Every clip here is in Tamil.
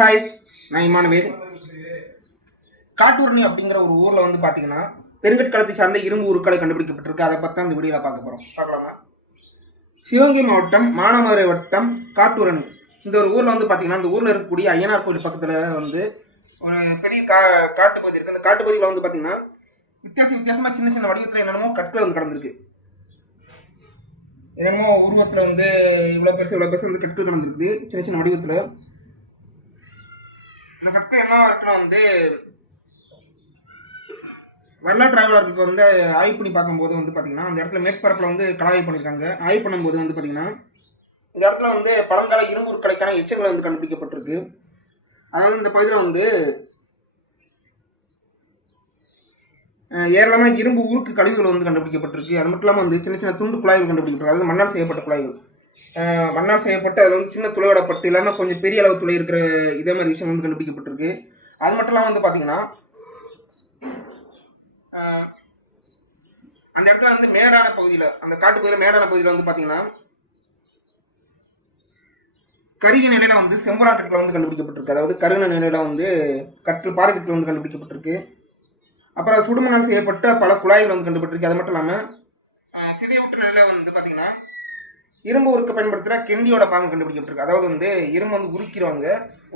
ஹாய் நான் இமானுவேல் காட்டூரணி அப்படிங்கிற ஒரு ஊரில் வந்து பார்த்தீங்கன்னா பெருங்கற்காலத்தை சார்ந்த இரும்பு உருக்களை கண்டுபிடிக்கப்பட்டிருக்கு. அதை பற்றி அந்த வீடியோவில் பார்க்க போகிறோம் பார்க்கலாமா? சிவகங்கை மாவட்டம் மானாமதுரை வட்டம் காட்டூரணி. இந்த ஒரு ஊரில் வந்து பார்த்தீங்கன்னா இந்த ஊரில் இருக்கக்கூடிய ஐயனார் கோயில் பக்கத்தில் வந்து ஒரு பெரிய கா காட்டுப்பகுதி இருக்குது அந்த காட்டுப்பகுதியில் வந்து பார்த்தீங்கன்னா வித்தியாச வித்தியாசமாக சின்ன சின்ன வடிவத்தில் என்னென்னமோ கற்கள் வந்து கடந்திருக்கு. என்னமோ உருவத்தில் வந்து இவ்வளோ பெருசு இவ்வளோ பெருசு வந்து கற்கள் கடந்திருக்குது சின்ன சின்ன வடிவத்தில் இந்த பக்கம் என்ன இருக்குன்னா வந்து வரலாற்று ஆய்வாளர்களுக்கு வந்து ஆய்வு பண்ணி பார்க்கும்போது வந்து பார்த்தீங்கன்னா அந்த இடத்துல மேற்பரப்பில் வந்து கலாய்வு பண்ணியிருக்காங்க ஆய்வு பண்ணும்போது வந்து பார்த்தீங்கன்னா இந்த இடத்துல வந்து பழங்கால இரும்பு கலைக்கான எச்சங்கள் வந்து கண்டுபிடிக்கப்பட்டிருக்கு. அதாவது இந்த பகுதியில் வந்து ஏராளமான இரும்பு ஊருக்கு கழிவுகள் வந்து கண்டுபிடிக்கப்பட்டிருக்கு. அது மட்டும் இல்லாமல் வந்து சின்ன சின்ன துண்டு குழாய்கள் கண்டுபிடிக்கப்பட்டிருக்கு. அதாவது மண்ணால் செய்யப்பட்ட குழாய்கள். வண்ணால் செய்யப்பட்டு அதில் வந்து சின்ன துளையோட பட்டு இல்லாமல் கொஞ்சம் பெரிய அளவு துளை இருக்கிற இதே மாதிரி விஷயம் வந்து கண்டுபிடிக்கப்பட்டிருக்கு. அது மட்டும் இல்லாமல் வந்து பார்த்தீங்கன்னா அந்த இடத்துல வந்து மேடான பகுதியில் அந்த காட்டு பகுதியில் மேடான பகுதியில் வந்து பார்த்தீங்கன்னா கருக நிலையில வந்து செம்பரா வந்து கண்டுபிடிக்கப்பட்டிருக்கு. அதாவது கருகின நிலையில வந்து கற்று பாறை வந்து கண்டுபிடிக்கப்பட்டிருக்கு. அப்புறம் சுடுமணல் செய்யப்பட்ட பல குழாய்கள் வந்து கண்டுபிடிச்சிருக்கு அது மட்டும் இல்லாமல் சிதைவுற்ற நிலையில வந்து பார்த்தீங்கன்னா இரும்பு உருக்க பயன்படுத்துகிற கெண்டியோட பாங்கு கண்டுபிடிக்கப்பட்டிருக்கு. அதாவது வந்து இரும்பு வந்து உருக்கிடுவாங்க.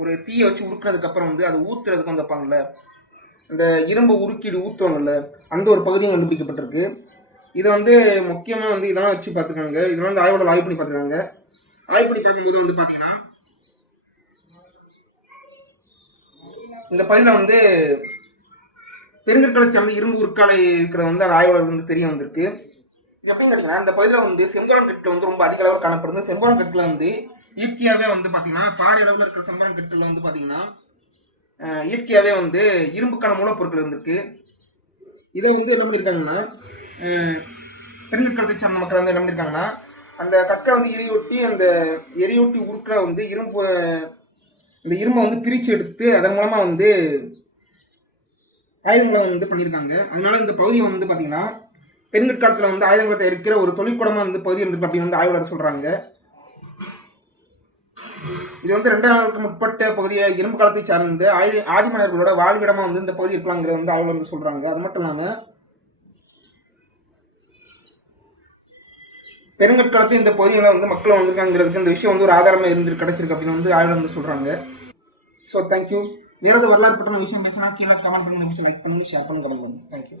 ஒரு தீயை வச்சு உருக்குனதுக்கு அப்புறம் வந்து அதை ஊத்துறதுக்கு வந்து வைப்பாங்கல்ல அந்த இரும்பு உருக்கிடு ஊற்றுவாங்கல்ல அந்த ஒரு பகுதியும் கண்டுபிடிக்கப்பட்டிருக்கு. இதை வந்து முக்கியமாக வந்து இதெல்லாம் வச்சு பார்த்துருக்காங்க இதெல்லாம் வந்து ஆய்வோட ஆய்வு பண்ணி பார்த்துருக்காங்க ஆய்வு பண்ணி பார்க்கும்போது வந்து பார்த்தீங்கன்னா இந்த பகுதியில் வந்து பெருங்கற்களை சார்ந்த இரும்பு உருக்காலை இருக்கிற வந்து அந்த ஆய்வாளர் வந்து தெரிய வந்திருக்கு. இது எப்படின்னு கேட்டிங்கன்னா இந்த பகுதியில் வந்து செம்பரம் கட்டு வந்து ரொம்ப அதிக அளவில் காணப்படுது. செம்பரம் கட்டில் வந்து இயற்கையாகவே வந்து பார்த்தீங்கன்னா பாறை அளவில் இருக்கிற செம்பரம் கட்டில் வந்து பார்த்தீங்கன்னா இயற்கையாகவே வந்து இரும்புக்கான மூலப்பொருட்கள் இருந்திருக்கு. இதை வந்து என்ன பண்ணியிருக்காங்கன்னா அஹ், சார்ந்த மக்கள் வந்து என்ன பண்ணியிருக்காங்கன்னா அந்த கற்களை வந்து எரியூட்டி அந்த எரியூட்டி உருக்கிற வந்து இரும்பு இந்த இரும்பை வந்து பிரித்து எடுத்து அதன் மூலமாக வந்து ஆயுதங்களை வந்து பண்ணியிருக்காங்க அதனால இந்த பகுதியை வந்து பார்த்தீங்கன்னா பெருங்கற்காலத்தில் வந்து ஆயுதங்கத்தை இருக்கிற ஒரு தொழிற்கூடமாக வந்து பகுதி இருந்திருக்கு அப்படின்னு வந்து ஆய்வாளர் சொல்கிறாங்க இது வந்து ரெண்டாம் நாளுக்கு முற்பட்ட பகுதியை இரும்பு காலத்தை சார்ந்த ஆதி ஆதிமன்னர்களோட வாழ்விடமாக வந்து இந்த பகுதி இருக்கலாங்கிறத வந்து ஆய்வாளர் வந்து சொல்கிறாங்க அது மட்டும் இல்லாமல் பெருங்கற்காலத்து இந்த பகுதியில் வந்து மக்கள் வந்திருக்காங்கிறதுக்கு இந்த விஷயம் வந்து ஒரு ஆதாரமாக இருந்து கிடைச்சிருக்கு அப்படின்னு வந்து ஆய்வாளர் வந்து சொல்கிறாங்க ஸோ தேங்க்யூ வேறு வரலாறு பற்றின விஷயம் பேசினா கீழே கமெண்ட் பண்ணுங்க. லைக் பண்ணுங்க ஷேர் பண்ணுங்க கமெண்ட் பண்ணுங்க. தேங்க்யூ